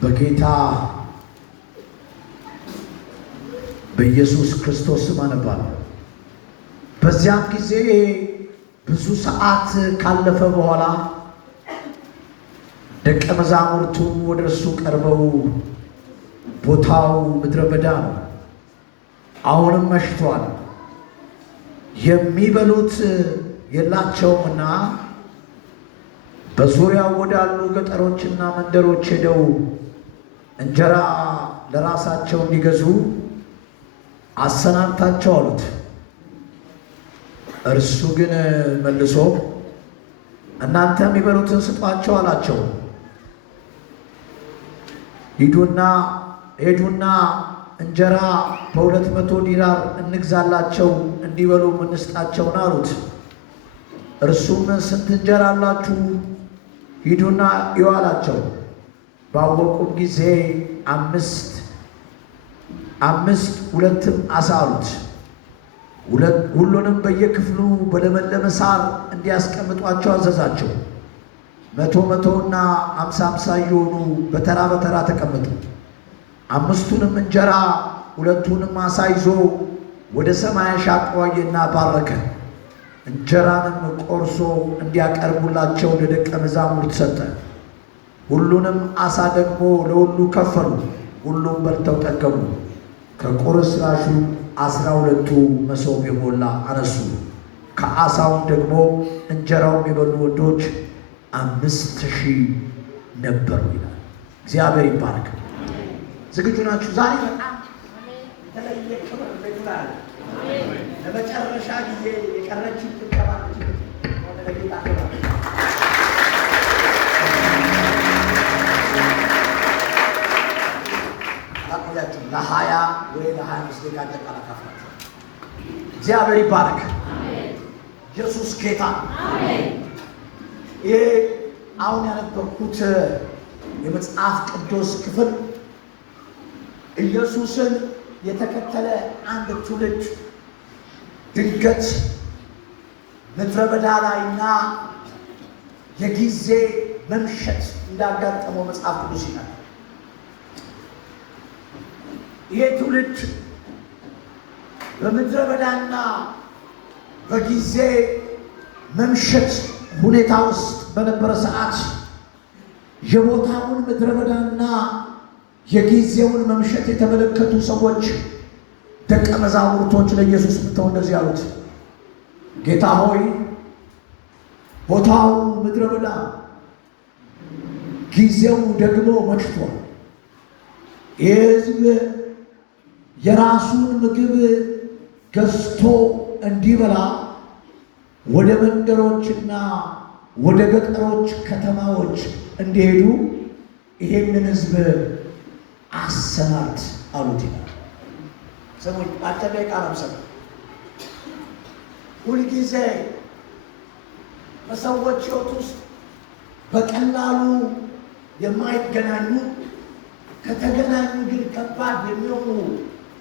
በጌታ በኢየሱስ ክርስቶስ ስም አነባለሁ። በዚያም ጊዜ ብዙ ሰዓት ካለፈ በኋላ ደቀ መዛሙርቱ ወደ እርሱ ቀርበው ቦታው ምድረ በዳ ነው፣ አሁንም መሽቷል፣ የሚበሉት የላቸውምና በዙሪያው ወዳሉ ገጠሮችና መንደሮች ሄደው እንጀራ ለራሳቸው እንዲገዙ አሰናብታቸው አሉት። እርሱ ግን መልሶ እናንተ የሚበሉትን ስጧቸው አላቸው። ሄዱና እንጀራ በ200 ዲናር እንግዛላቸው እንዲበሉ እንስጣቸውን አሉት። እርሱም ስንት እንጀራ አላችሁ? ሂዱና እዩ አላቸው። ባወቁም ጊዜ አምስት ሁለትም ዓሣ አሉት። ሁሉንም በየክፍሉ በለመለመ ሳር እንዲያስቀምጧቸው አዘዛቸው። 100 እና 50 እየሆኑ በተራ በተራ ተቀመጡ። 5ቱንም እንጀራ 2ቱንም ዓሣ ይዞ ወደ ሰማይ አሻቀበና ባረከ። እንጀራንም ቆርሶ እንዲያቀርቡላቸው ለደቀ መዛሙርት ሰጠ። ሁሉንም ዓሣ ደግሞ ለሁሉ ከፈሉ። ሁሉም በልተው ጠገቡ። ከቁርስራሹ 12 መሶብ የሞላ አነሱ። ከዓሣውም ደግሞ እንጀራውም የበሉ ወንዶች 5000 ነበሩ ይላል። እግዚአብሔር ይባረክ። ዝግጁ ናችሁ? ዛሬ በጣም የተለየ ክብር ይላል። ለመጨረሻ ጊዜ የቀረችን ትቀባለች ወደ ለጌታ ክብር አቆያችሁ ለ20 ወይ ለ25 ደቂቃ ተቃላካፋችሁ። እግዚአብሔር ይባረክ። ኢየሱስ ጌታ። ይሄ አሁን ያነበብኩት የመጽሐፍ ቅዱስ ክፍል ኢየሱስን የተከተለ አንድ ትውልድ ድንገት ምድረ በዳ ላይና የጊዜ መምሸት እንዳጋጠመው መጽሐፍ ቅዱስ ይላል። ይሄ ትውልድ በምድረ በዳና በጊዜ መምሸት ሁኔታ ውስጥ በነበረ ሰዓት የቦታውን ምድረ በዳና የጊዜውን መምሸት የተመለከቱ ሰዎች ደቀ መዛሙርቶች ለኢየሱስ መጥተው እንደዚህ አሉት፣ ጌታ ሆይ ቦታው ምድረ በዳ ጊዜው ደግሞ መሽቷል። ይህ ሕዝብ የራሱን ምግብ ገዝቶ እንዲበላ ወደ መንደሮችና ወደ ገጠሮች ከተማዎች እንዲሄዱ ይሄንን ሕዝብ አሰናብት አሉት ይላል። ሰሞን አጠቃላይ ቃላምሰል ሁልጊዜ በሰዎች ሕይወት ውስጥ በቀላሉ የማይገናኙ ከተገናኙ ግን ከባድ የሚሆኑ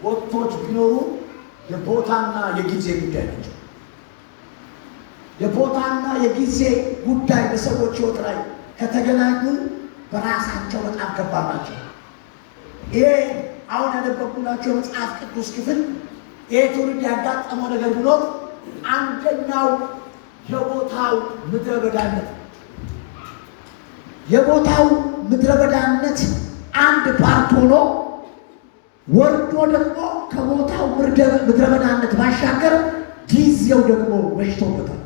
ወቅቶች ቢኖሩ የቦታና የጊዜ ጉዳይ ናቸው። የቦታና የጊዜ ጉዳይ በሰዎች ሕይወት ላይ ከተገናኙ በራሳቸው በጣም ከባድ ናቸው። ይሄ አሁን ያነበብኩላቸው የመጽሐፍ ቅዱስ ክፍል ይሄ ትውልድ ያጋጠመው ነገር ቢኖር አንደኛው የቦታው ምድረ በዳነት። የቦታው ምድረ በዳነት አንድ ፓርት ሆኖ ወርዶ ደግሞ ከቦታው ምድረ በዳነት ባሻገር ጊዜው ደግሞ መሽቶበታል።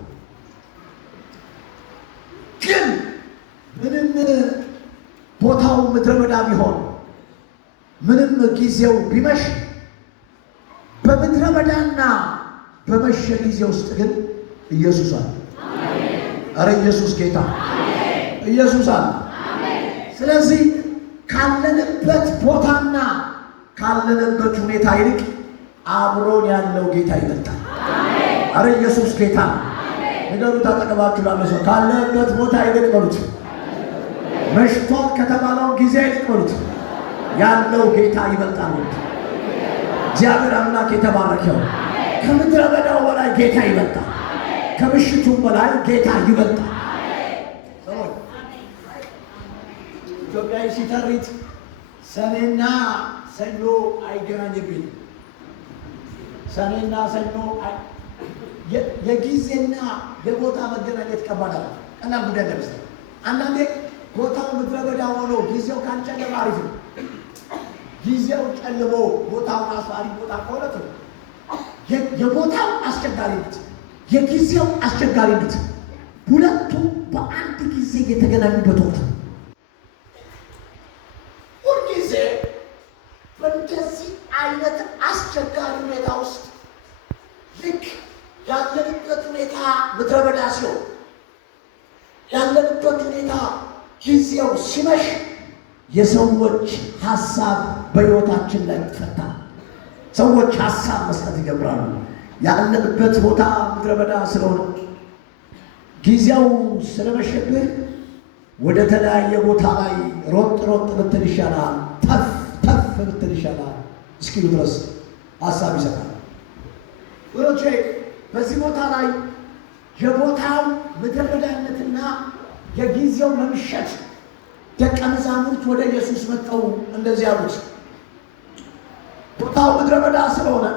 ግን ምንም ቦታው ምድረ በዳ ቢሆን ምንም ጊዜው ቢመሽ በምድረ በዳና በመሸ ጊዜ ውስጥ ግን ኢየሱስ አለ። አረ ኢየሱስ ጌታ፣ ኢየሱስ አለ። ስለዚህ ካለንበት ቦታና ካለንበት ሁኔታ ይልቅ አብሮን ያለው ጌታ ይበልጣል። አረ ኢየሱስ ጌታ። ንገሩት አጠገባችሁ ላለ ሰው ካለበት ቦታ ይልቅ በሉት፣ መሽቷል ከተባለው ጊዜ ይልቅ በሉት፣ ያለው ጌታ ይበልጣል። እግዚአብሔር አምላክ የተባረከው። ከምድረ በዳው በላይ ጌታ ይበልጣል። ከምሽቱም በላይ ጌታ ይበልጣል። ኢትዮጵያዊ ሲተርት ሰኔና ሰኞ አይገናኝብኝም። ሰኔና ሰኞ የጊዜና የቦታ መገናኘት ከባድ ነው። እና ጉዳይ ለምሳሌ አንዳንዴ ቦታው ምድረ በዳ ሆኖ ጊዜው ካንጨለመ አሪፍ ነው። ጊዜው ጨልሞ ቦታው ራሱ አሪፍ ቦታ ከሆነ ነው። የቦታው አስቸጋሪነት፣ የጊዜው አስቸጋሪነት ሁለቱ በአንድ ጊዜ የተገናኙበት ወቅት ነው። ሁልጊዜ በእንደዚህ አይነት አስቸጋሪ ሁኔታ ውስጥ ልክ ያለንበት ሁኔታ ምድረ በዳ ሲሆን፣ ያለንበት ሁኔታ ጊዜው ሲመሽ የሰዎች ሀሳብ በሕይወታችን ላይ ይፈታል። ሰዎች ሀሳብ መስጠት ይጀምራሉ። ያለንበት ቦታ ምድረ በዳ ስለሆነ ጊዜው ስለመሸብህ ወደ ተለያየ ቦታ ላይ ሮጥ ብትል ይሻላል፣ ተፍ ብትል ይሻላል እስኪሉ ድረስ ሀሳብ ይሰጣል። ወሮቼ በዚህ ቦታ ላይ የቦታው ምድረ በዳነትና የጊዜው መምሸት ደቀ መዛሙርት ወደ ኢየሱስ መጥተው እንደዚህ አሉት። ቦታው ምድረ በዳ ስለሆነ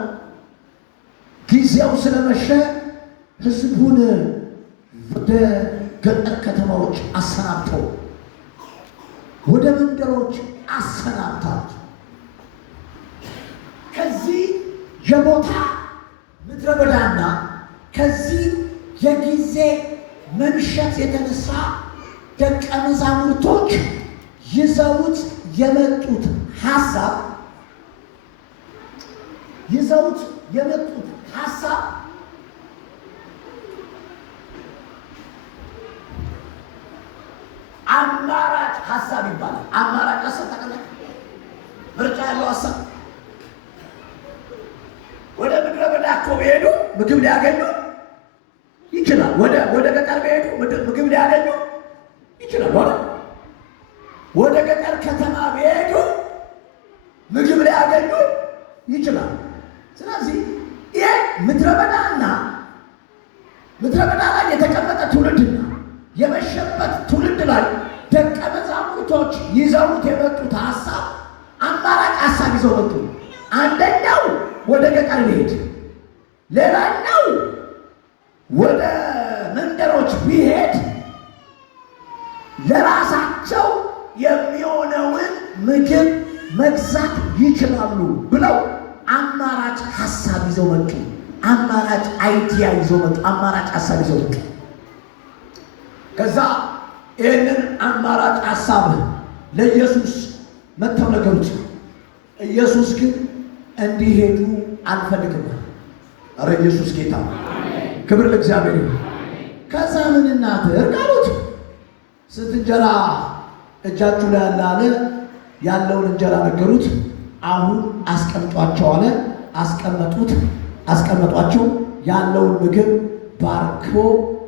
ጊዜው ስለመሸ ሕዝቡን ወደ ገጠር ከተማዎች አሰናብተው ወደ መንደሮች አሰናብተዋል። ከዚህ የቦታ ምድረ በዳና ከዚህ የጊዜ መምሸት የተነሳ ደቀ መዛሙርቶች ይዘውት የመጡት ሀሳብ አማራጭ ሀሳብ ይባላል። አማራጭ ሀሳብ ተቀመጠ፣ ምርጫ ያለው ሀሳብ። ወደ ምድረ በዳ እኮ ቢሄዱ ምግብ ሊያገኙ ይችላል። ወደ ገጠር ቢሄዱ ምግብ ሊያገኙ ይችላል። ወደ ገጠር ከተማ ቢሄዱ ምግብ ሊያገኙ ይችላል። ስለዚህ ይሄ ምድረ በዳና ምድረ በዳ ላይ የተቀመጠ ትውልድና የመሸበት ትውልድ ላይ ደቀ መዛሙርቶች ይዘውት የመጡት ሀሳብ አማራጭ ሀሳብ ይዘው መጡ። አንደኛው ወደ ገጠር ቢሄድ፣ ሌላኛው ወደ መንደሮች ቢሄድ ለራሳቸው የሚሆነውን ምግብ መግዛት ይችላሉ ብለው አማራጭ ሀሳብ ይዘው መጡ። አማራጭ አይዲያ ይዘው መጡ። አማራጭ ሀሳብ ይዘው መጡ። ከዛ ይህንን አማራጭ ሀሳብ ለኢየሱስ መጥተው ነገሩት። ኢየሱስ ግን እንዲሄዱ አልፈልግም። ኧረ ኢየሱስ ጌታ፣ ክብር ለእግዚአብሔር ይሁን። ከዛ ምን እናድርግ አሉት። ስንት እንጀራ እጃችሁ ላይ ያለ አለ። ያለውን እንጀራ ነገሩት። አሁን አስቀምጧቸው አለ። አስቀመጧቸው። ያለውን ምግብ ባርኮ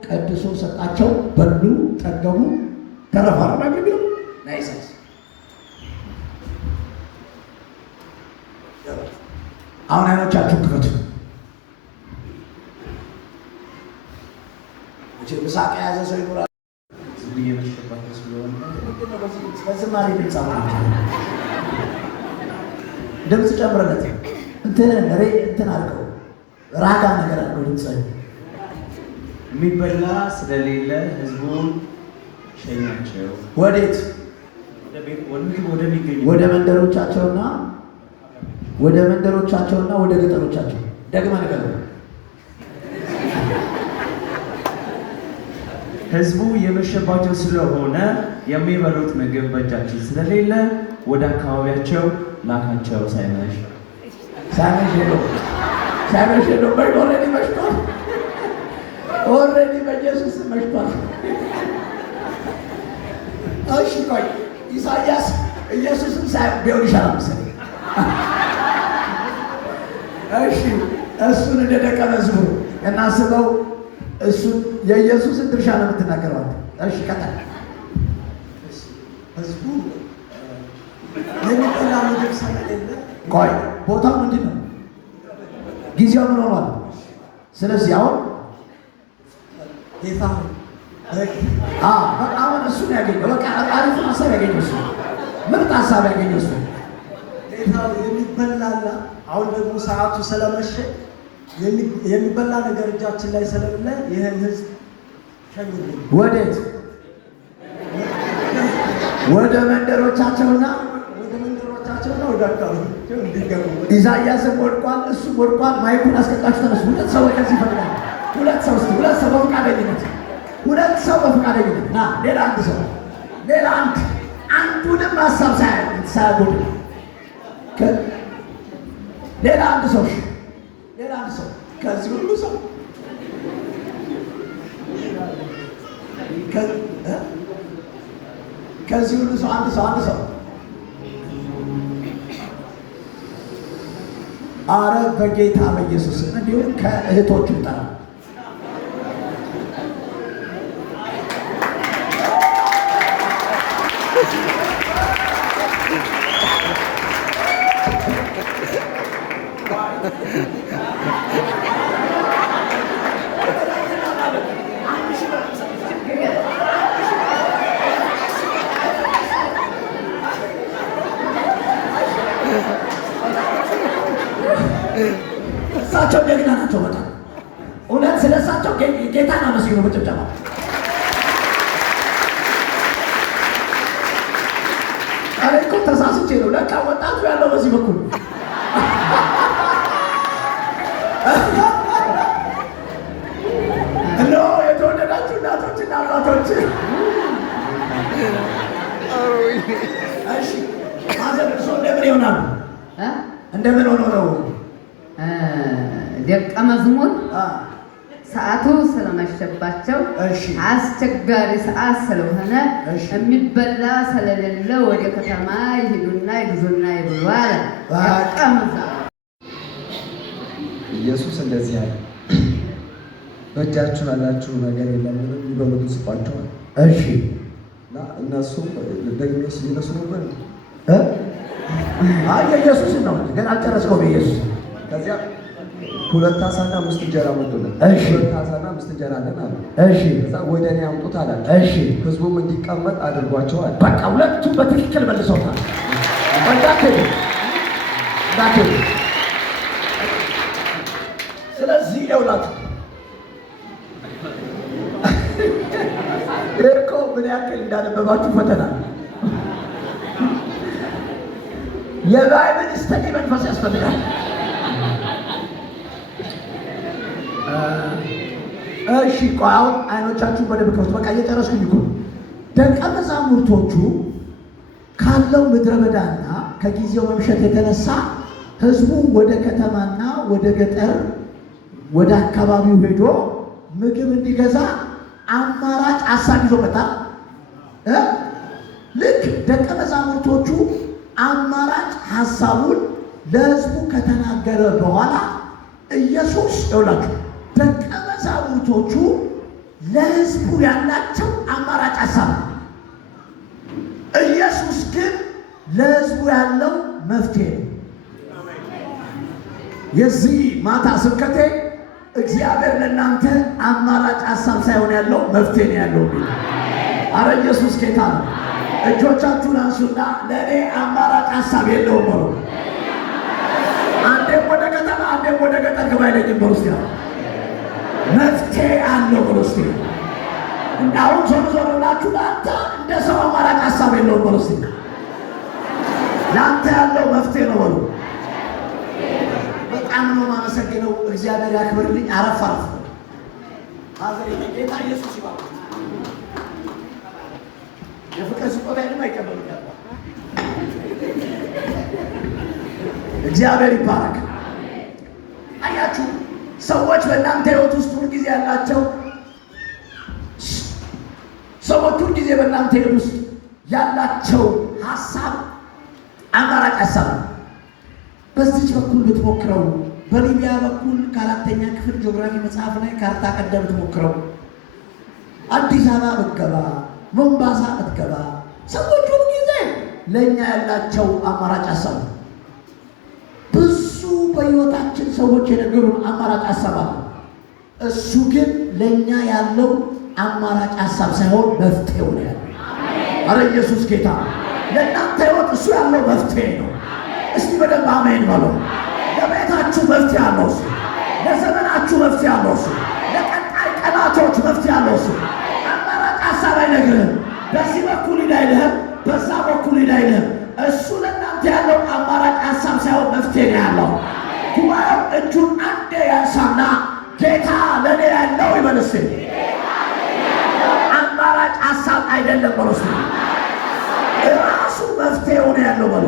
ቀድሶ ሰጣቸው። በሉ፣ ጠገቡ፣ ተረፋሉ። ማግኘው ናይሰስ። አሁን አይኖቻችሁን ክፈቱ። ምሳቅ የያዘ ሰው ይኖራል። በዝማሬ ድምፅ ጨምረለት። እንትን አድርገው፣ ራጋ ነገር አድርገው ድምፅ። የሚበላ ስለሌለ ሕዝቡን ሸኛቸው። ወዴት? ወደ መንደሮቻቸውና ወደ ገጠሮቻቸው። ደግመህ ነገር ሕዝቡ የመሸባቸው ስለሆነ የሚበሉት ምግብ በእጃችን ስለሌለ ወደ አካባቢያቸው ላካቸው። ሳይመሽ ሄዶ ኦልሬዲ መሽቷል። ኦልሬዲ በኢየሱስ መሽቷል። እሺ ቆይ ኢሳያስ ኢየሱስን ቢሆን ይሻላል መሰለኝ። እሺ እሱን እንደ ደቀ መዝሙር እናስበው። እሱን የኢየሱስን ድርሻ ነው የምትናገረው አንተ። እሺ ቀጥል። ህዝቡ የሚበላ ምግብ ስለሌለ ቆይ ቦታው ምንድን ነው? ጊዜው ምን ሆኗል? ስለዚህ አሁን አሁን እሱን ያገኘው በቃ አሪፍ ሀሳብ ያገኘው እሱ ምርጥ ሀሳብ ያገኘው እሱ ጌታው የሚበላና አሁን ደግሞ ሰዓቱ ስለመሸ የሚበላ ነገር እጃችን ላይ ስለሌለ ይህን ህዝብ ሸኝልኝ። ወዴት? ወደ መንደሮቻቸውና ወደ አካባቢያቸው እንዲገቡ። ኢሳያስም ወድቋል፣ እሱም ወድቋል። ማይኩን አስቀጣችሁ ተነሱ። ሁለት ሰው ከዚህ ይፈልጋል። ሁለት ሰው በፈቃደኝነት ና። ሌላ አንድ ሰው አንዱንም ሀሳብ ሳያጎድል ሌላ አንድ ሰው ከዚህ ሁሉ ሰው አንድ ሰው አረ በጌታ በኢየሱስ እንዲሁም ከእህቶቹ ጠራ እሳቸው ጀግና ናቸው። በጣም እውነት ስለ እሳቸው ጌታን አመስግኑ በጭብጨባ። እኔ እኮ ተሳስቼ ነው። ለካ ወጣቱ ያለው በዚህ በኩል እኖ የተወደዳችሁ እናቶችና አባቶች፣ እሺ ማዘር እርሶ እንደምን ይሆናሉ? እንደምን ሆኖ ነው ደቀ መዝሙር ሰዓቱ ስለመሸባቸው አስቸጋሪ ሰዓት ስለሆነ የሚበላ ስለሌለ ወደ ከተማ ይሄዱና ይግዙና ይብሉ አለ። ደቀ መዝሙር ኢየሱስ እንደዚህ አለ፣ በእጃችሁ ያላችሁ ነገር የለም የሚበሉትን ስጧቸዋል። እሺ እና እነሱ ደግሞ ሲነሱ ነበር የኢየሱስ ነው ግን አልጨረስከው። በኢየሱስ ከዚያ 2 ዓሣና 5 እንጀራ መጡለት። 2 ዓሣና 5 እንጀራ አለን አለ። ከዛ ወደ እኔ አምጡት አላቸው። ህዝቡም እንዲቀመጥ አድርጓቸዋል። በቃ ሁለቱም በትክክል መልሰውታል። እንዳትሄዱ። ስለዚህ ይኸውላችሁ እኮ ምን ያክል እንዳነበባችሁ ፈተና የባይብል ስተዲ መንፈስ ያስፈልጋል። እሺ ቆይ አሁን አይኖቻችሁ በደንብ ክፈቱ። በቃ እየጨረስኩኝ እኮ። ደቀ መዛሙርቶቹ ካለው ምድረ በዳና ከጊዜው መምሸት የተነሳ ህዝቡ ወደ ከተማና ወደ ገጠር ወደ አካባቢው ሄዶ ምግብ እንዲገዛ አማራጭ ሀሳብ ይዞ መጣ። ልክ ደቀ መዛሙርቶቹ አማራጭ ሀሳቡን ለህዝቡ ከተናገረ በኋላ ኢየሱስ ይውላችሁ ደቀ መዛሙርቶቹ ለህዝቡ ያላቸው አማራጭ ሀሳብ፣ ኢየሱስ ግን ለህዝቡ ያለው መፍትሄ ነው። የዚህ ማታ ስብከቴ እግዚአብሔር ለእናንተ አማራጭ ሀሳብ ሳይሆን ያለው መፍትሄ ነው ያለው። አረ ኢየሱስ ጌታ ነው። እጆቻችሁን አንሱና ለእኔ አማራጭ ሀሳብ የለውም በሉ። አንዴም ወደ ከተማ አንዴም ወደ ገጠር ግባ አይለኝም በሉ። እስኪ መፍትሄ አለው በሉ። እስኪ አሁን ዞር ዞር ብላችሁ ለአንተ እንደ ሰው አማራጭ ሀሳብ የለውም በሉ። እስኪ ለአንተ ያለው መፍትሄ ነው በሉ። በጣም ነው የማመሰግነው። እግዚአብሔር ያክብርልኝ። አረፍ አዘር ጌታ ኢየሱስ ይባል። የፍቅር ስጦታ አይደለም አይቀበሉኛል። እግዚአብሔር ይባረክ። አያችሁ ሰዎች በእናንተ ህይወት ውስጥ ሁል ጊዜ ያላቸው ሰዎች ሁል ጊዜ በእናንተ ህይወት ውስጥ ያላቸው ሀሳብ አማራጭ ሀሳብ ነው። በዚች በኩል ብትሞክረው፣ በሊቢያ በኩል ከአራተኛ ክፍል ጂኦግራፊ መጽሐፍ ላይ ካርታ ቀደም ብትሞክረው፣ አዲስ አበባ ብትገባ፣ ሞምባሳ ብትገባ፣ ሰዎች ሁል ጊዜ ለእኛ ያላቸው አማራጭ ሀሳብ ነው። ብዙ በህይወታችን ሰዎች የነገሩን አማራጭ ሀሳብ አለ። እሱ ግን ለእኛ ያለው አማራጭ ሀሳብ ሳይሆን መፍትሄው ነው ያለው። አረ ኢየሱስ ጌታ። ለእናንተ ህይወት እሱ ያለው መፍትሄ ነው። እስቲ በደንብ አሜን በሉ። ለቤታችሁ መፍትሄ ያለው እሱ፣ ለዘመናችሁ መፍትሄ ያለው እሱ፣ ለቀጣይ ቀናቶች መፍትሄ ያለው እሱ። አማራጭ ሀሳብ አይነግርህም። በዚህ በኩል ሂድ አይልህም፣ በዛ በኩል ሂድ አይልህም። እሱ ለእናንተ ያለው አማራጭ ሀሳብ ሳይሆን መፍትሄ ነው ያለው። ጉባኤው እጁን አንዴ ያንሳና ጌታ ለእኔ ያለው ይበልስ። አማራጭ ሀሳብ አይደለም በሉ። ራሱ መፍትሄው ነው ያለው በሉ።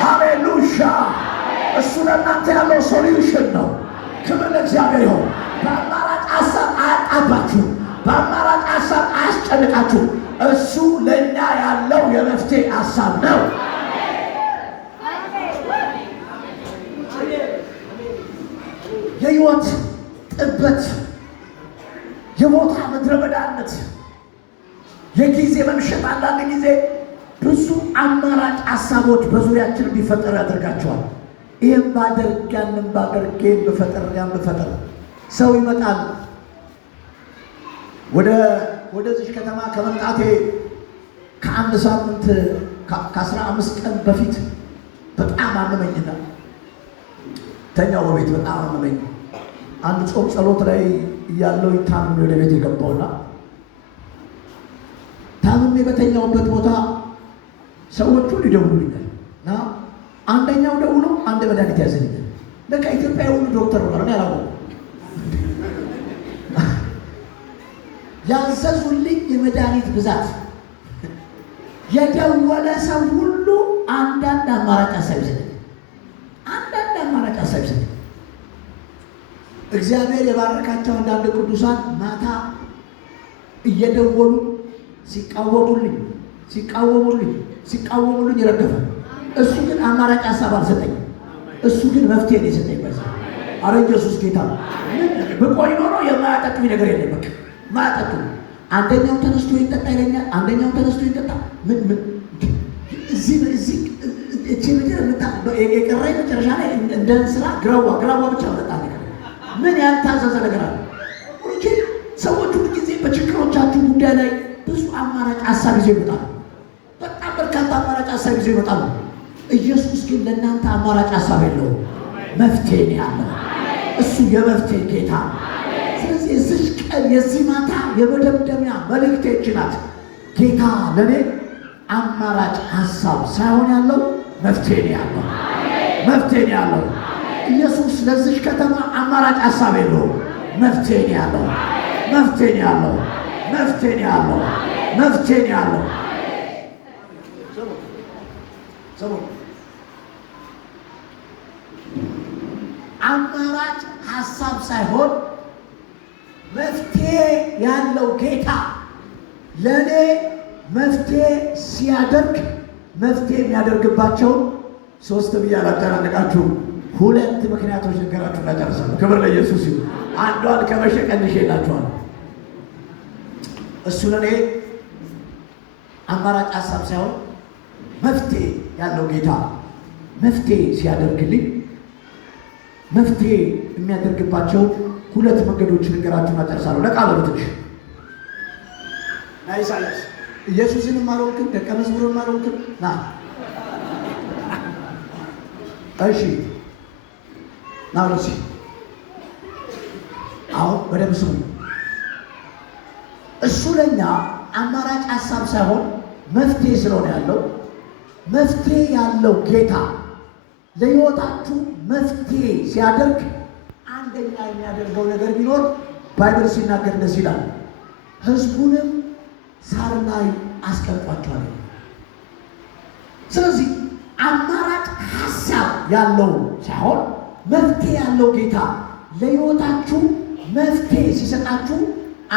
ሃሌሉያ! እሱ ለእናንተ ያለው ሶሉሽን ነው። ክብር ለእግዚአብሔር ይሁን። በአማራጭ ሀሳብ አያጣባችሁ፣ በአማራጭ ሀሳብ አያስጨንቃችሁ። እሱ ለእኛ ያለው የመፍትሄ ሀሳብ ነው። የህይወት ጥበት፣ የቦታ ምድረ በዳነት፣ የጊዜ መምሸት አንዳንድ ጊዜ ብዙ አማራጭ ሀሳቦች በዙሪያችን ቢፈጠሩ ያደርጋቸዋል። ይህም ባደርግ ያንም ባደርግ ይህም ብፈጠር ያን ብፈጠር ሰው ይመጣል። ወደዚህ ከተማ ከመምጣቴ ከአንድ ሳምንት ከ15 ቀን በፊት በጣም አመመኝና ተኛው በቤት በጣም አመመኝ። አንድ ጾም ጸሎት ላይ እያለሁ ታምሜ ወደ ቤት የገባውና ታምሜ በተኛውበት ቦታ ሰዎቹ ይደውሉልኛል እና አንደኛው ደውሎ አንድ መድኃኒት ያዘልኛል። ለካ ኢትዮጵያዊ ዶክተር ነው ነው ያላወቁ ያዘዙልኝ የመድኃኒት ብዛት የደወለ ሰው ሁሉ አንዳንድ አማራጭ ሀሳብ ይሰጣል። አንዳንድ አማራጭ ሀሳብ ይሰጣል። እግዚአብሔር የባረካቸው አንዳንድ ቅዱሳን ማታ እየደወሉ ሲቃወሙልኝ ይረገፋል። እሱ ግን አማራጭ ሀሳብ አልሰጠኝም። እሱ ግን መፍትሄ ነው የሰጠኝ። በዛ አረ ኢየሱስ ጌታ ነው። ብቆይ ኖሮ የማያጠቅም ነገር የለም። በቃ ማያጠቅም አንደኛው ተነስቶ ይጠጣ ይለኛል፣ አንደኛው ተነስቶ ይጠጣ። ምን እዚህ እቺ ምድር የቀረኝ መጨረሻ ላይ እንደ እንስራ ግራዋ ብቻ መጣ ነገር ምን ያልታዘዘ ነገር አለ? ሰዎች ሁሉ ጊዜ በችግሮቻችሁ ጉዳይ ላይ ብዙ አማራጭ ሀሳብ ይዘው ይመጣሉ። በጣም በርካታ አማራጭ ሀሳብ ይዘው ይመጣሉ። ኢየሱስ ግን ለእናንተ አማራጭ ሀሳብ የለውም፣ መፍትሄ ነው ያለው። እሱ የመፍትሄ ጌታ ነው። ስለዚህ እዚህ ቀን የዚህ ማታ የመደምደሚያ መልእክቴ ናት። ጌታ ለእኔ አማራጭ ሀሳብ ሳይሆን ያለው መፍትሄ ነው ያለው፣ መፍትሄ ነው ያለው። ኢየሱስ ለዚህ ከተማ አማራጭ ሀሳብ የለውም፣ መፍትሄ ነው ያለው፣ መፍትሄ ነው ያለው፣ መፍትሄ ነው ያለው፣ መፍትሄ ነው ያለው። አማራጭ ሀሳብ ሳይሆን መፍትሄ ያለው ጌታ ለእኔ መፍትሄ ሲያደርግ መፍትሄ የሚያደርግባቸውን ሶስት ብዬ አላጨናንቃችሁም። ሁለት ምክንያቶች ነገራችሁ እናጨርሳለሁ። ክብር ለኢየሱስ ይሁን። አንዷን ከመሸ ቀንሼ የላችኋለሁ። እሱ ለእኔ አማራጭ ሀሳብ ሳይሆን መፍትሄ ያለው ጌታ መፍትሄ ሲያደርግልኝ መፍትሄ የሚያደርግባቸው ሁለት መንገዶች ነገራችሁ እናጨርሳለሁ። ለቃሉ ትንሽ ና ኢሳያስ ኢየሱስንም አልሆንክም ደቀ መዝሙርንም አልሆንክም ና እሺ ና ወደዚህ አሁን በደምብ ስሙ። እሱ ለእኛ አማራጭ ሀሳብ ሳይሆን መፍትሄ ስለሆነ ያለው መፍትሄ ያለው ጌታ ለሕይወታችሁ መፍትሄ ሲያደርግ አንደኛ የሚያደርገው ነገር ቢኖር ባይብል ሲናገር እንደዚህ ይላል፣ ሕዝቡንም ሳር ላይ አስቀምጧቸዋል። ስለዚህ አማራጭ ሀሳብ ያለው ሳይሆን መፍትሄ ያለው ጌታ ለሕይወታችሁ መፍትሄ ሲሰጣችሁ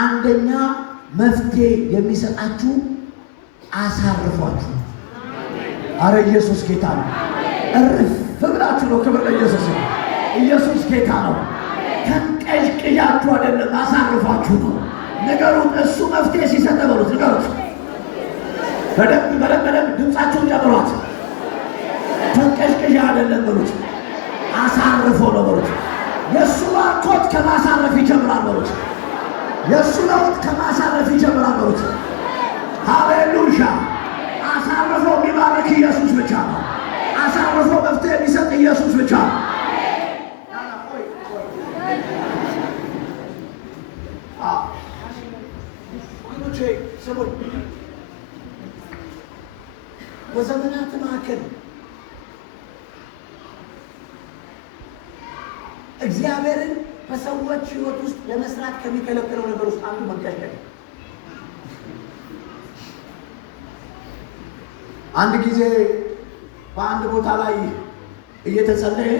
አንደኛ መፍትሄ የሚሰጣችሁ አሳርፏችሁ። አረ ኢየሱስ ጌታ ነው። እርፍ ብላችሁ ነው። ክብር ለኢየሱስ ነው። ኢየሱስ ጌታ ነው። ተንቀዥቅዣችሁ አይደለም፣ አሳርፏችሁ ነው። ንገሩት። እሱ መፍትሄ ሲሰጥ በሉት። ንገሩት። በደንብ ድምፃችሁን ጨምሯት። ተንቀዥቅዣ አይደለም በሉት፣ አሳርፎ ነው በሉት። የእሱ ባርኮት ከማሳረፍ ይጀምራል በሉት። የእሱ ለውጥ ከማሳረፍ ይጀምራል በሉት። ሃሌሉያ! አሳርፎ የሚባል የሚባርክ ኢየሱስ ብቻ ነው። አሳርፎ መፍትሄ የሚሰጥ ኢየሱስ ብቻ ነው። በዘመናት መካከል እግዚአብሔርን በሰዎች ሕይወት ውስጥ ለመስራት ከሚከለክለው ነገር ውስጥ አንዱ መንቀጥቀጥ። አንድ ጊዜ በአንድ ቦታ ላይ እየተጸለየ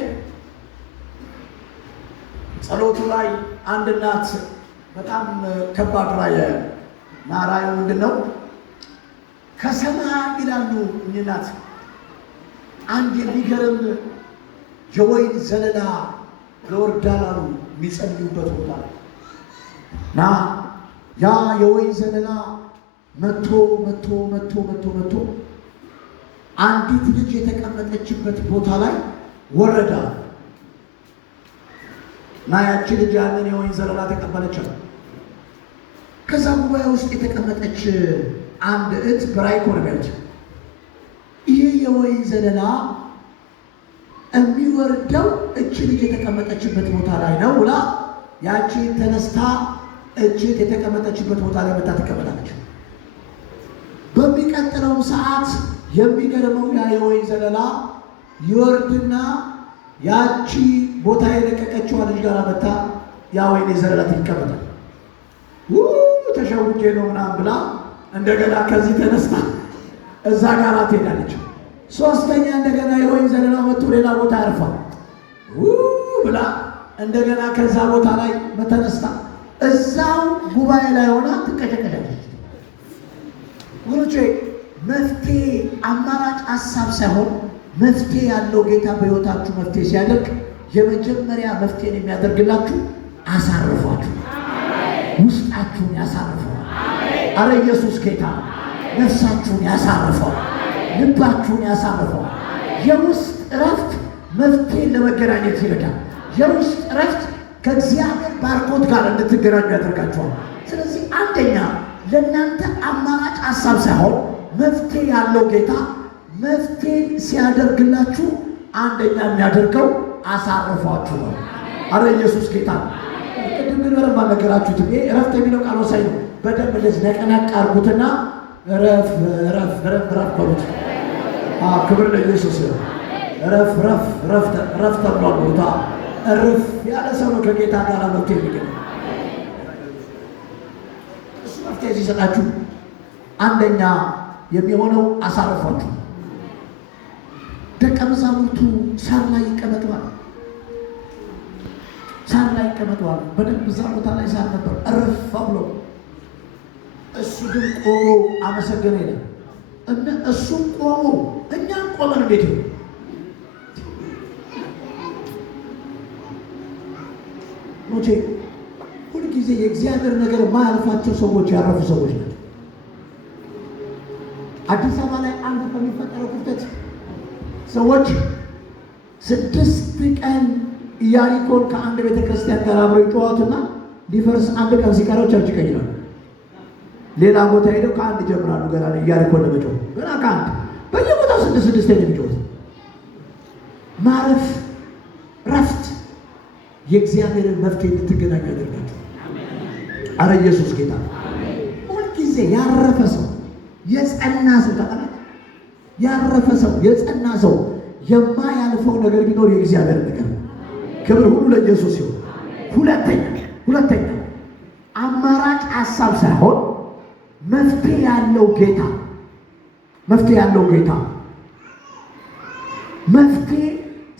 ጸሎቱ ላይ አንድ እናት በጣም ከባድ ራእይ እና ራእዩ ምንድን ነው? ከሰማይ ይላሉ እኚህ እናት አንድ የሚገርም የወይን ዘለላ ይወርዳል አሉ የሚጸልዩበት ቦታ ላይ እና ያ የወይን ዘለላ መቶ አንዲት ልጅ የተቀመጠችበት ቦታ ላይ ወረዳ እና ያቺ ልጅ ያንን የወይን ዘለላ ተቀበለች። ከዛ ጉባኤ ውስጥ የተቀመጠች አንድ እህት በራእይ ኮነገረች። ይህ የወይን ዘለላ የሚወርደው እቺ ልጅ የተቀመጠችበት ቦታ ላይ ነው ብላ ያቺ ተነስታ እቺ የተቀመጠችበት ቦታ ላይ መታ ተቀመጣለች። በሚቀጥለው ሰዓት የሚገርመው ያ የወይን ዘለላ ይወርድና ያቺ ቦታ የለቀቀችው ልጅ ጋር መታ ያ ወይን ዘለላ ይቀመጣል። ተሸውጄ ነው ምናምን ብላ እንደገና ከዚህ ተነስታ እዛ ጋር ትሄዳለች። ሶስተኛ እንደገና የወይን ዘለላ መጥቶ ሌላ ቦታ ያርፋል ብላ እንደገና ከዛ ቦታ ላይ ተነስታ እዛው ጉባኤ ላይ ሆና ትቀጨቀጫለች። ወንዶቼ መፍትሄ አማራጭ ሀሳብ ሳይሆን መፍትሄ ያለው ጌታ በሕይወታችሁ መፍትሄ ሲያደርግ የመጀመሪያ መፍትሄን የሚያደርግላችሁ አሳርፏችሁ፣ ውስጣችሁን ያሳርፈዋል። አረ ኢየሱስ ጌታ ነፍሳችሁን ያሳርፈዋል፣ ልባችሁን ያሳርፈዋል። የውስጥ እረፍት መፍትሄን ለመገናኘት ይረዳል። የውስጥ እረፍት ከእግዚአብሔር ባርኮት ጋር እንድትገናኙ ያደርጋችኋል። ስለዚህ አንደኛ ለእናንተ አማራጭ ሀሳብ ሳይሆን መፍትሄ ያለው ጌታ መፍትሄን ሲያደርግላችሁ አንደኛ የሚያደርገው አሳርፏችሁ ነው። አረ ኢየሱስ ጌታ ቅድም ግን በደንብ አልነገራችሁትም። ይሄ እረፍት የሚለው ቃል ወሳኝ ነው። በደንብ እንደዚህ ነቀናቅ አድርጉትና እረፍ በሉት። ክብር ለኢየሱስ። እረፍ ተብሏል ቦታ። እርፍ ያለ ሰው ነው ከጌታ ጋር መፍትሄ የሚገኝ። እሱ መፍትሄ ሲሰጣችሁ አንደኛ የሚሆነው አሳርፏችሁ። ደቀ መዛሙርቱ ሳር ላይ ይቀመጠዋል። በደንብ እዛ ቦታ ላይ ሳር ነበር፣ እርፍ ብሎ እሱ ግን ቆሞ አመሰገነ ይላል። እሱም ቆሞ እኛም ቆመን እንዴት ነው? ሞቼ ሁልጊዜ የእግዚአብሔር ነገር የማያልፋቸው ሰዎች ያረፉ ሰዎች ናቸው። አዲስ አበባ ላይ አንድ ከሚፈጠረው ክፍተት ሰዎች 6 ቀን ኢያሪኮን ከአንድ ቤተ ክርስቲያን ጋር አብረው ይጮዋቱና ሊፈርስ 1 ቀን ሲቀረው ቸርች ይቀይራሉ። ሌላ ቦታ ሄደው ከአንድ ጀምራሉ። ገና ኢያሪኮን ለመጮህ ገና ከአንድ በየቦታው 6 የሚጮት ማረፍ፣ ረፍት የእግዚአብሔርን መፍትሄ እንድትገናኙ ያደርጋችሁ። አረ ኢየሱስ ጌታ። ሁልጊዜ ያረፈ ሰው የጸና ሰው ታውቃለህ፣ ያረፈ ሰው የጸና ሰው የማያልፈው ነገር ቢኖር የእግዚአብሔር ነገር። ክብር ሁሉ ለኢየሱስ ይሁን። ሁለተኛ አማራጭ ሀሳብ ሳይሆን መፍትሄ ያለው ጌታ መፍትሄ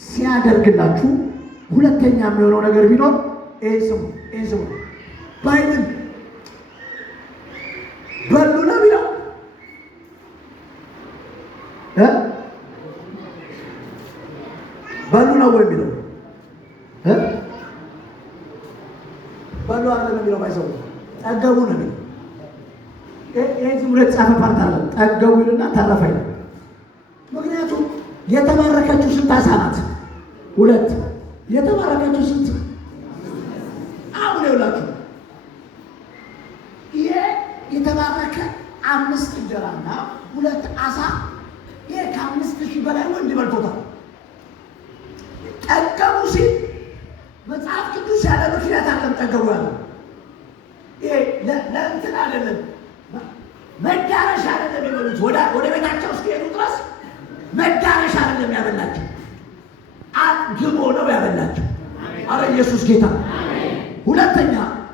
ሲያደርግላችሁ ሁለተኛ የሚሆነው ነገር ቢኖር ይህ ስሙ ባይብል በሉ ነው የሚለው በሉ ነው ወይ የሚለው በሉ አለ ነው የሚለው ባይሰው ጠገቡ ነው የሚለው። ይሄ ዝም ብሎ የተጻፈ ፓርት አለ። ጠገቡ ይልና ተረፈ ይላል። ምክንያቱም የተባረከችው ስንት ዓሣ ናት? 2። የተባረከችው ስንት? አሁን ይውላችሁ ይሄ የተባረከ 5 እንጀራና 2 ዓሣ ይሄ ሺህ በላይ ወንድ ይበልቶታል። ጠገቡ ሲል መጽሐፍ ቅዱስ ያለ ምክንያት አለም ጠገቡ ያለው ይሄ ለእንትን አይደለም፣ መዳረሻ አይደለም የበሉት። ወደ ቤታቸው እስኪሄዱ ድረስ መዳረሻ አይደለም ያበላቸው፣ አጥግቦ ነው ያበላቸው። አረ ኢየሱስ ጌታ።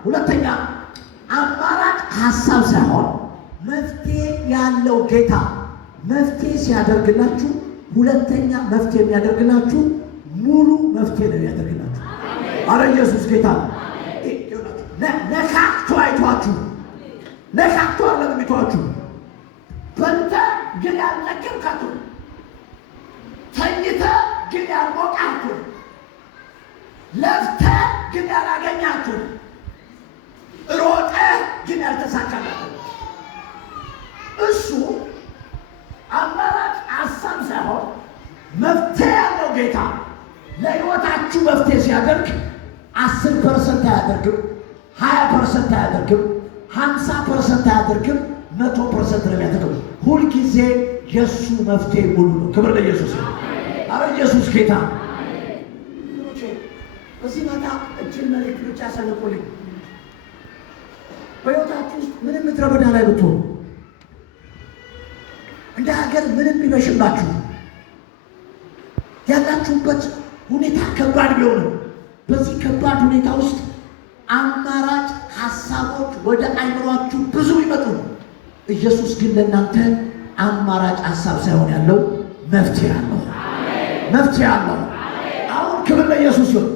ሁለተኛ አማራጭ ሀሳብ ሳይሆን መፍትሄ ያለው ጌታ መፍትሄ ሲያደርግላችሁ፣ ሁለተኛ መፍትሄ የሚያደርግላችሁ ሙሉ መፍትሄ ነው ያደርግላችሁ። አረ ኢየሱስ ጌታ። ነካክቶ አይቷችሁ፣ ነካክቶ አለሚቷችሁ በልተ ግን ያልጠገብካችሁ፣ ተኝተ ግን ያልሞቃችሁ፣ ለፍተ ግን ያላገኛችሁ፣ ሮጠ ግን ያልተሳካላችሁ እሱ አማራጭ ሀሳብ ሳይሆን መፍትሄ ያለው ጌታ ለሕይወታችሁ መፍትሄ ሲያደርግ 10% አያደርግም፣ 20% አያደርግም፣ 50% አያደርግም፣ 100% ነው የሚያደርገው። ሁልጊዜ የእሱ መፍትሄ ሙሉ ነው። ክብር ለኢየሱስ። አረ ኢየሱስ ጌታ። በዚህ ማታ እጅን መሬት ብቻ ሰንቁልኝ። በሕይወታችሁ ውስጥ ምንም ምድረ በዳ ላይ ብትሆኑ፣ እንደ ሀገር ምንም ቢመሽባችሁ፣ ያላችሁበት ሁኔታ ከባድ ቢሆንም በዚህ ከባድ ሁኔታ ውስጥ አማራጭ ሀሳቦች ወደ አይምሯችሁ ብዙ ይመጡ። ኢየሱስ ግን ለእናንተ አማራጭ ሀሳብ ሳይሆን ያለው መፍትሄ አለው። መፍትሄ አለው። አሁን ክብር ለኢየሱስ ይሁን።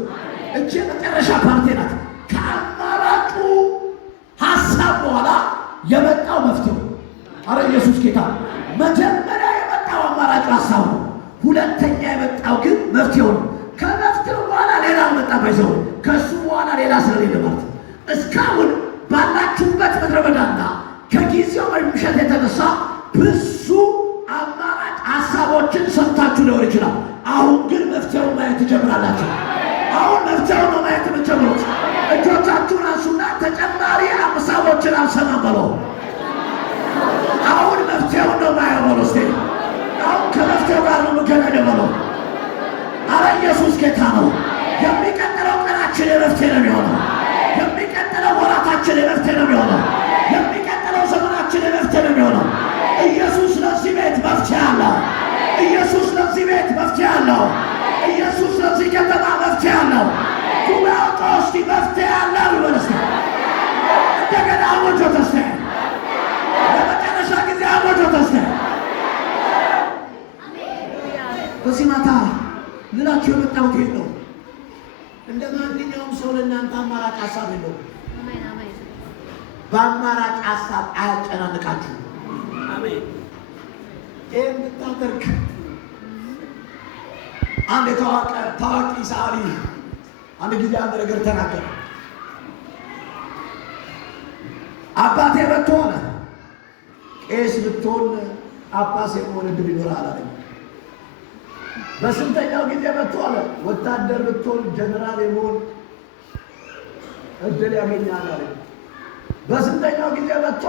እቺ የመጨረሻ ፓርቲ ናት። ከአማራጩ ሀሳብ በኋላ የመጣው መፍትሄው። አረ ኢየሱስ ጌታ። መጀመሪያ የመጣው አማራጩ ሀሳብ ነው። ሁለተኛ የመጣው ግን መፍትሄው ነው። ከመፍትሄው በኋላ ሌላ መጣ። ባይዘው ከሱ በኋላ ሌላ ስለሌለ ማለት ነው። እስካሁን ባላችሁበት ምድረ በዳና ከጊዜው መምሸት የተነሳ ብዙ አማራጭ ሀሳቦችን ሰምታችሁ ሊሆን ይችላል። አሁን ግን መፍትሄውን ማየት ትጀምራላችሁ። አሁን መፍትሄውን ነው ማየት የምትጀምሩት። እጆቻችሁን አንሱና ተጨማሪ ሀሳቦችን አልሰማም በለው። አሁን መፍትሄውን ነው ማየው በለው። እስኪ አሁን ከመፍትሄው ጋር ነው የምገናኘው በለው። አረ ኢየሱስ ጌታ ነው። የሚቀጥለው ቀናችን የመፍትሄ ነው የሚሆነው። የሚቀጥለው ወራታችን የመፍትሄ ነው የሚሆነው። የሚቀጥለው ዘመናችን የመፍትሄ ነው የሚሆነው። ኢየሱስ ለዚህ ቤት መፍትሄ አለው። ኢየሱስ ለዚህ ቤት መፍትሄ አለው። ኢየሱስ ለዚህ ከተማ መፍትሄ አለው። ጉባኤው እስቲ መፍትሄ አለው ይበል እስቲ። እንደገና አወጆ ተስተ ለመጨረሻ ጊዜ አወጆ ተስተ። በዚህ ማታ ልላችሁ የመጣሁት ይሄ ነው። እንደ ማንኛውም ሰው ለእናንተ አማራጭ ሀሳብ የለው። በአማራጭ ሀሳብ አያጨናንቃችሁ። ይህ የምታደርግ አንድ ታዋቂ ሰዓሊ አንድ ጊዜ አንድ ነገር ተናገረ። አባቴ መጥቶ አለ ቄስ ብትሆን ጳጳስ የመሆን ዕድል ይኖርሃል አለ። በስንተኛው ጊዜ መጥቶ አለ ወታደር ብትሆን ጀነራል የመሆን ዕድል ያገኛል አለ። በስንተኛው ጊዜ መጥቶ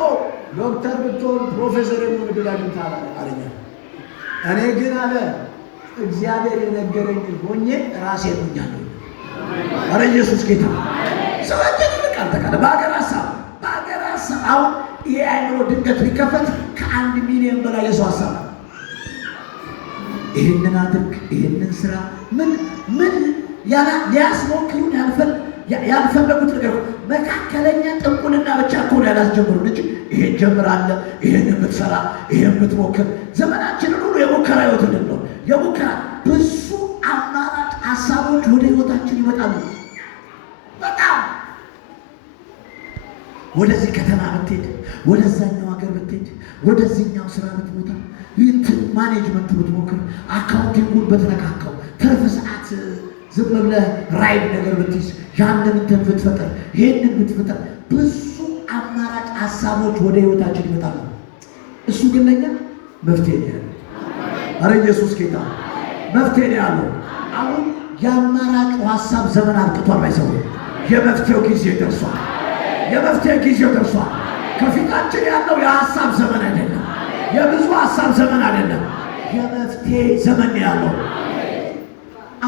ዶክተር ብትሆን ፕሮፌሰር የመሆን ዕድል አግኝተሃል አለኝ። እኔ ግን አለ እግዚአብሔር የነገረኝ ሆኜ ራሴ ሆኛለሁ። አረ ኢየሱስ ጌታ። ሰዎች ቃል ተቃለ በሀገር ሀሳብ አሁን ይሄ አይምሮ ድንገት ቢከፈት ከ1 ሚሊዮን በላይ የሰው ሀሳብ ይህንን አድርግ፣ ይህንን ስራ ምን ሊያስሞክሩን ያልፈለጉት ነገር መካከለኛ ጥንቁልና ብቻ እኮ ያላስጀምሩን እንጂ ይሄን ጀምራለህ፣ ይሄን የምትሰራ፣ ይሄን የምትሞክር ዘመናችንን ሁሉ የሙከራ ህይወት ነው። የሙከራ ብዙ አማራጭ ሀሳቦች ወደ ህይወታችን ይመጣሉ። በጣም ወደዚህ ከተማ ብትሄድ፣ ወደዛኛው ሀገር ብትሄድ፣ ወደዚህኛው ስራ ብትሞታ፣ እንትን ማኔጅመንት ብትሞክር፣ አካውንቲንጉን በተነካካው ትርፍ ሰዓት ዝም ብለህ ራይድ ነገር ብትይዝ፣ ያንን እንትን ብትፈጠር፣ ይሄንን ብትፈጠር፣ ብዙ አማራጭ ሀሳቦች ወደ ህይወታችን ይመጣሉ። እሱ ግን ለኛ መፍትሄ ነው ያለው። አረ ኢየሱስ ጌታ መፍትሄ ነው ያለው። አሁን የአማራጩ ሀሳብ ዘመን አብቅቷል። ባይሰው የመፍትሄው ጊዜ ደርሷል። የመፍትሄ ጊዜው ደርሷል። ከፊታችን ያለው የሀሳብ ዘመን አይደለም። የብዙ ሀሳብ ዘመን አይደለም። የመፍትሄ ዘመን ያለው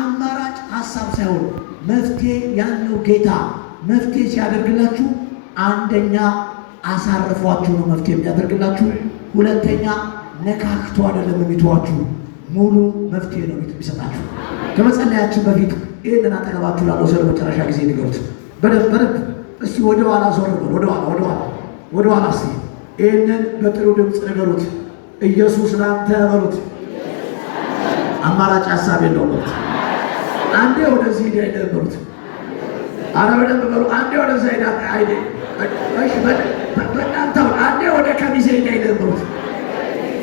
አማራጭ ሀሳብ ሳይሆን መፍትሄ ያለው ጌታ መፍትሄ ሲያደርግላችሁ፣ አንደኛ አሳርፏችሁ ነው መፍትሄ የሚያደርግላችሁ። ሁለተኛ ነካክቶ አይደለም የሚተዋችሁ፣ ሙሉ መፍትሄ ነው የሚሰጣችሁ። ከመጸለያችን በፊት ይህንን አጠገባችሁ ላለው ሰው ለመጨረሻ ጊዜ ንገሩት። በደንብ እስቲ ወደ ኋላ ዞር በሉ። ወደ ኋላ እስቲ ይህንን በጥሩ ድምፅ ንገሩት። ኢየሱስ ላንተ በሉት። አማራጭ ሀሳብ የለውም በሉት። አንዴ ወደዚህ ሄዳ አይደበሩት። አረ በደንብ በሉ። አንዴ ወደዛ ሄዳ አይደ እሺ፣ በእናንተው አንዴ ወደ ከሚሴ ሄዳ አይደበሩት።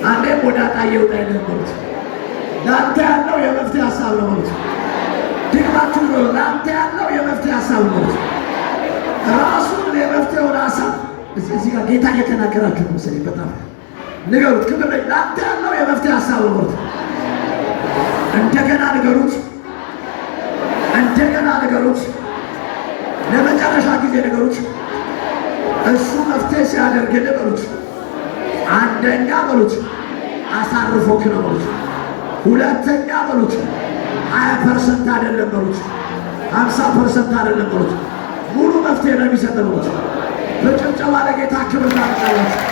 አንዴም ወደ አጣዬ ወጣ አይደበሩት። ለአንተ ያለው የመፍትሄ ሀሳብ ነው በሉት። ድግማችሁ ነው። ለአንተ ያለው የመፍትሄ ሀሳብ ነው በሉት። ራሱን የመፍትሄውን ሀሳብ እዚህ ጋር ጌታ እየተናገራችሁ ነው መሰለኝ። በጣም ንገሩት። ክብር ላይ ለአንተ ያለው የመፍትሄ ሀሳብ ነው በሉት። እንደገና ንገሩት። ለመጨረሻ ጊዜ ንገሩት። እሱ መፍትሄ ሲያደርግ በሉት። አንደኛ በሉት አሳርፎክ ነው በሉት። ሁለተኛ በሉት 20% አይደለም በሉት፣ 50% አይደለም በሉት፣ ሙሉ መፍትሄ ነው የሚሰጥ በሉት። በጭብጨባ ለጌታ ክብር ታመጣላችሁ።